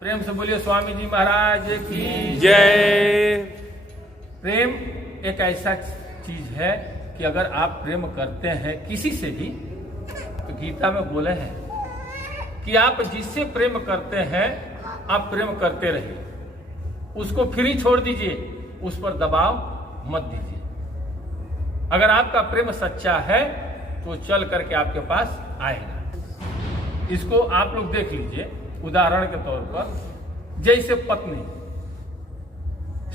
प्रेम से बोलिए स्वामी जी महाराज की जय। प्रेम एक ऐसा चीज है कि अगर आप प्रेम करते हैं किसी से भी, तो गीता में बोले हैं कि आप जिससे प्रेम करते हैं आप प्रेम करते रहिए, उसको फ्री छोड़ दीजिए, उस पर दबाव मत दीजिए। अगर आपका प्रेम सच्चा है तो चल करके आपके पास आएगा। इसको आप लोग देख लीजिए। उदाहरण के तौर पर, जैसे पत्नी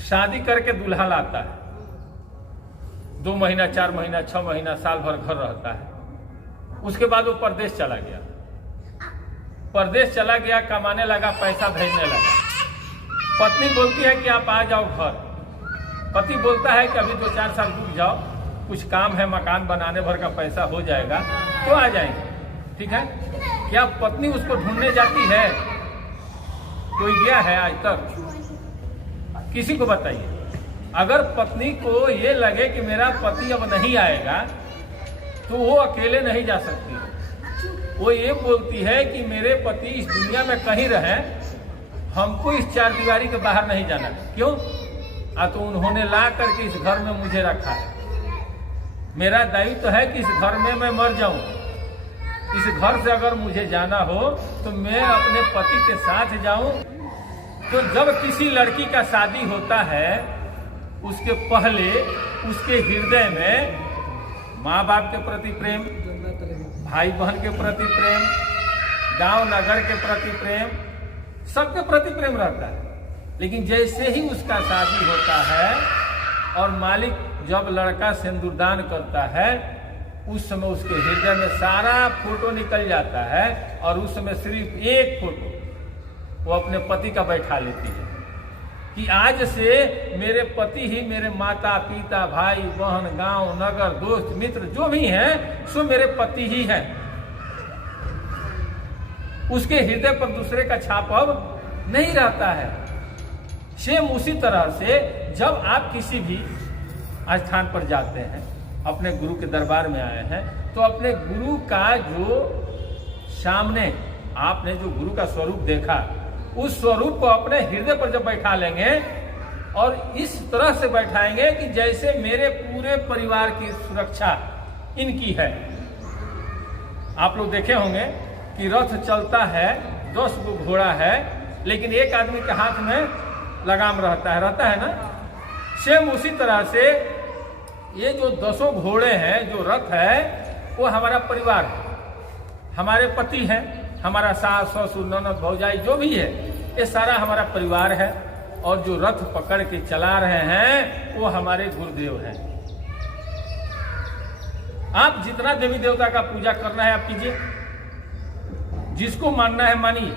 शादी करके दूल्हा लाता है, 2 महीना 4 महीना 6 महीना साल भर घर रहता है, उसके बाद वो परदेश चला गया। परदेश चला गया, कमाने लगा, पैसा भेजने लगा। पत्नी बोलती है कि आप आ जाओ घर। पति बोलता है कि अभी 2-4 साल रुक जाओ, कुछ काम है, मकान बनाने भर का पैसा हो जाएगा तो आ जाएंगे। ठीक है, क्या पत्नी उसको ढूंढने जाती है? कोई गया है आज तक? किसी को बताइए। अगर पत्नी को ये लगे कि मेरा पति अब नहीं आएगा तो वो अकेले नहीं जा सकती। वो ये बोलती है कि मेरे पति इस दुनिया में कहीं रहे, हमको इस 4 दीवारी के बाहर नहीं जाना। क्यों? तो उन्होंने ला करके इस घर में मुझे रखा है। मेरा दायित्व है कि इस घर में मैं मर जाऊं। इस घर से अगर मुझे जाना हो तो मैं अपने पति के साथ जाऊं। तो जब किसी लड़की का शादी होता है, उसके पहले उसके हृदय में माँ बाप के प्रति प्रेम, भाई बहन के प्रति प्रेम, गांव नगर के प्रति प्रेम, सबके प्रति प्रेम रहता है। लेकिन जैसे ही उसका शादी होता है और मालिक जब लड़का सिंदूरदान करता है, उस समय उसके हृदय में सारा फोटो निकल जाता है और उस समय सिर्फ एक फोटो वो अपने पति का बैठा लेती है कि आज से मेरे पति ही मेरे माता पिता, भाई बहन, गांव नगर, दोस्त मित्र जो भी हैं, सो मेरे पति ही हैं। उसके हृदय पर दूसरे का छाप अब नहीं रहता है। सेम उसी तरह से जब आप किसी भी स्थान पर जाते हैं, अपने गुरु के दरबार में आए हैं, तो अपने गुरु का जो सामने आपने जो गुरु का स्वरूप देखा, उस स्वरूप को अपने हृदय पर जब बैठा लेंगे और इस तरह से बैठाएंगे कि जैसे मेरे पूरे परिवार की सुरक्षा इनकी है। आप लोग देखे होंगे कि रथ चलता है, 10 गो घोड़ा है, लेकिन एक आदमी के हाथ में लगाम रहता है ना। सेम उसी तरह से ये जो 10 घोड़े हैं, जो रथ है, वो हमारा परिवार है, हमारे पति हैं, हमारा सास ससुर ननद भौजाई जो भी है, ये सारा हमारा परिवार है। और जो रथ पकड़ के चला रहे हैं वो हमारे गुरुदेव हैं। आप जितना देवी देवता का पूजा करना है आप कीजिए, जिसको मानना है मानिए।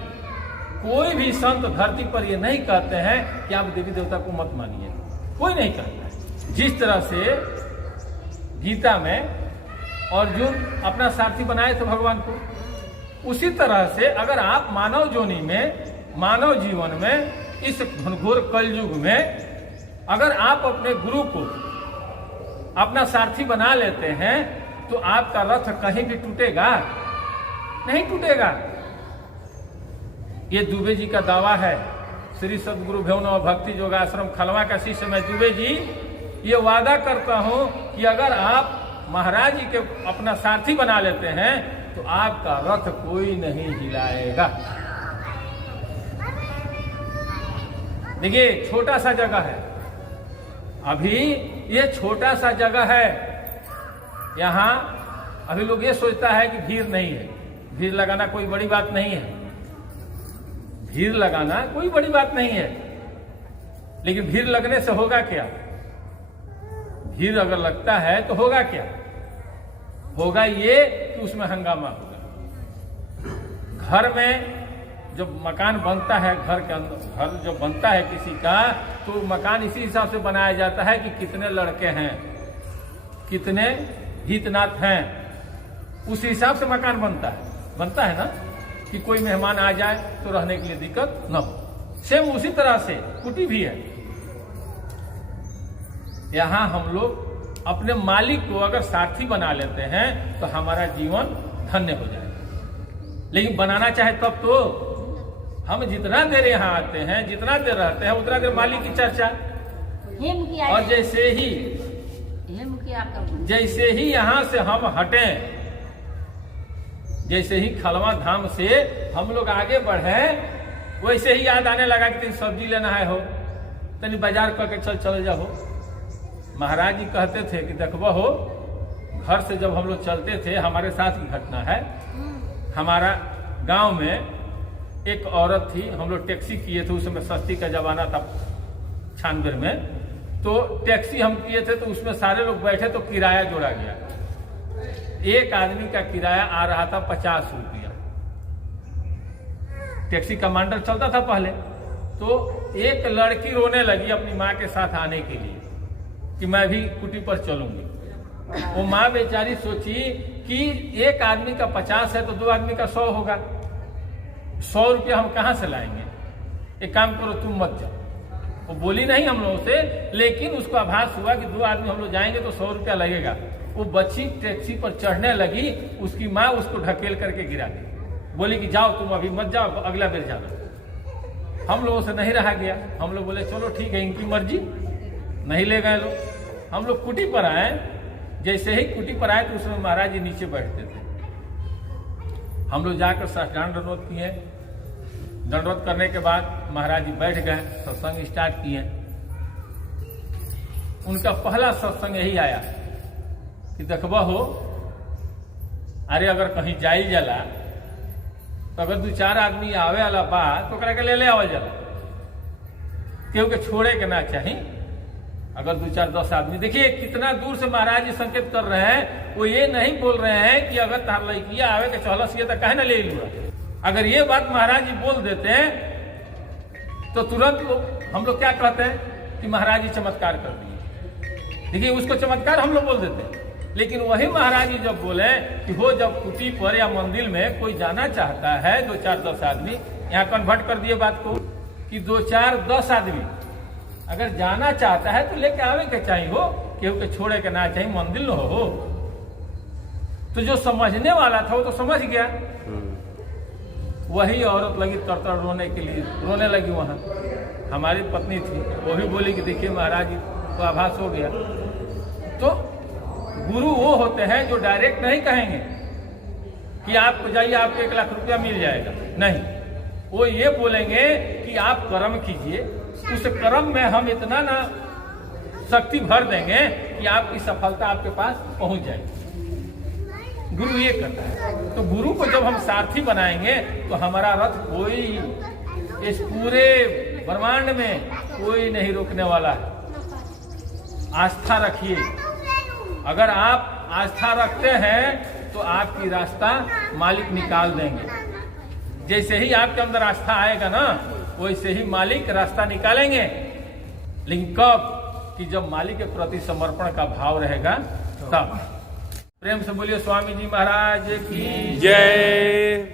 कोई भी संत धरती पर ये नहीं कहते हैं कि आप देवी देवता को मत मानिए, कोई नहीं कहता। जिस तरह से गीता में अर्जुन अपना सारथी बनाए थे भगवान को, उसी तरह से अगर आप मानव जोनी में, मानव जीवन में, इस घनघोर कलयुग में अगर आप अपने गुरु को अपना सारथी बना लेते हैं तो आपका रथ कहीं भी टूटेगा नहीं टूटेगा। ये दुबे जी का दावा है। श्री सदगुरु भैरव भक्ति योगाश्रम खलवा का शिष्य मैं दुबे जी ये वादा करता हूं कि अगर आप महाराज जी के अपना सारथी बना लेते हैं तो आपका रथ कोई नहीं हिलाएगा। देखिए, छोटा सा जगह है, अभी ये छोटा सा जगह है। यहां अभी लोग ये सोचता है कि भीड़ नहीं है। भीड़ लगाना कोई बड़ी बात नहीं है, भीड़ लगाना कोई बड़ी बात नहीं है। लेकिन भीड़ लगने से होगा क्या? भीड़ अगर लगता है तो होगा क्या? होगा ये कि उसमें हंगामा होगा। घर में जब मकान बनता है, घर के अंदर घर जब बनता है किसी का, तो मकान इसी हिसाब से बनाया जाता है कि कितने लड़के हैं, कितने हितनाथ हैं, उस हिसाब से मकान बनता है ना, कि कोई मेहमान आ जाए तो रहने के लिए दिक्कत न हो। सेम उसी तरह से कुटी भी है। यहां हम लोग अपने मालिक को अगर सारथी बना लेते हैं तो हमारा जीवन धन्य हो जाएगा। लेकिन बनाना चाहे तब तो हम जितना देर यहाँ आते हैं, जितना देर रहते हैं, उतना देर मालिक की चर्चा। और जैसे ही यहाँ से हम हटे, जैसे ही खलवा धाम से हम लोग आगे बढ़े, वैसे ही याद आने लगा कि सब्जी लेना है हो, तनी बाजार करके चल जाओ। महाराज जी कहते थे कि देखबो हो, घर से जब हम लोग चलते थे, हमारे साथ की घटना है। हमारा गांव में एक औरत थी, हम लोग टैक्सी किए थे, उस समय सस्ती का जमाना था 96 में। तो टैक्सी हम किए थे, तो उसमें सारे लोग बैठे, तो किराया जोड़ा गया। एक आदमी का किराया आ रहा था 50 रुपया। टैक्सी कमांडर चलता था पहले। तो एक लड़की रोने लगी अपनी माँ के साथ आने के लिए कि मैं भी कुटी पर चलूंगी। वो माँ बेचारी सोची कि एक आदमी का 50 है तो 2 आदमी का 100 होगा, 100 रुपया हम कहाँ से लाएंगे? एक काम करो, तुम मत जाओ। वो बोली नहीं हम लोगों से, लेकिन उसको आभास हुआ कि 2 आदमी हम लोग जाएंगे तो 100 रुपया लगेगा। वो बच्ची टैक्सी पर चढ़ने लगी, उसकी माँ उसको ढकेल करके गिरा दी, बोली कि जाओ तुम अभी मत जाओ, अगला बेर जाना। हम लोगों से नहीं रहा गया। हम लोग बोले चलो ठीक है, इनकी मर्जी, नहीं ले गए लोग। हम लोग कुटी पर आए। जैसे ही कुटी पर आए तो उसमें महाराज जी नीचे बैठते थे। हम लोग जाकर साष्टांग दंडवत किए। दंडवत करने के बाद महाराज जी बैठ गए, सत्संग स्टार्ट किए। उनका पहला सत्संग यही आया कि देखबा हो, अरे अगर कहीं जाई जाला तो अगर 2-4 आदमी आवे वाला बात तो के ले आवल जाला, क्योंकि छोड़े के ना चाहिए। अगर 2-4-10 आदमी, देखिए कितना दूर से महाराज जी संकेत कर रहे हैं। वो ये नहीं बोल रहे हैं कि अगर तार लड़किया आवे के चहलस ये तो कहे ना ले लूड़ा। अगर ये बात महाराज जी बोल देते हैं तो तुरंत हम लोग क्या कहते हैं कि महाराज जी चमत्कार कर दिए। देखिए उसको चमत्कार हम लोग बोल देते हैं। लेकिन वही महाराज जी जब बोले कि हो, जब कुटी पर या मंदिर में कोई जाना चाहता है, 2-4-10 आदमी, यहाँ कन्वर्ट कर दिए बात को कि 2-4-10 आदमी अगर जाना चाहता है तो लेके आवे के चाहिए हो, क्योंकि छोड़े के ना चाहिए, मंदिर न हो। तो जो समझने वाला था वो तो समझ गया। वही औरत लगी तर रोने के लिए, रोने लगी। वहां हमारी पत्नी थी, वो भी बोली कि देखिए महाराज जी को आभास हो गया। तो गुरु वो होते हैं जो डायरेक्ट नहीं कहेंगे कि आप जाइए आपको 1 लाख रुपया मिल जाएगा, नहीं। वो ये बोलेंगे कि आप कर्म कीजिए, उस कर्म में हम इतना ना शक्ति भर देंगे कि आपकी सफलता आपके पास पहुंच जाएगी। गुरु ये करता है। तो गुरु को जब हम सारथी बनाएंगे तो हमारा रथ कोई इस पूरे ब्रह्मांड में कोई नहीं रोकने वाला है। आस्था रखिए। अगर आप आस्था रखते हैं तो आपकी रास्ता मालिक निकाल देंगे। जैसे ही आपके अंदर आस्था आएगा ना, वैसे ही मालिक रास्ता निकालेंगे। लेकिन कब? कि जब मालिक के प्रति समर्पण का भाव रहेगा तब। प्रेम से बोलिए स्वामी जी महाराज की जय।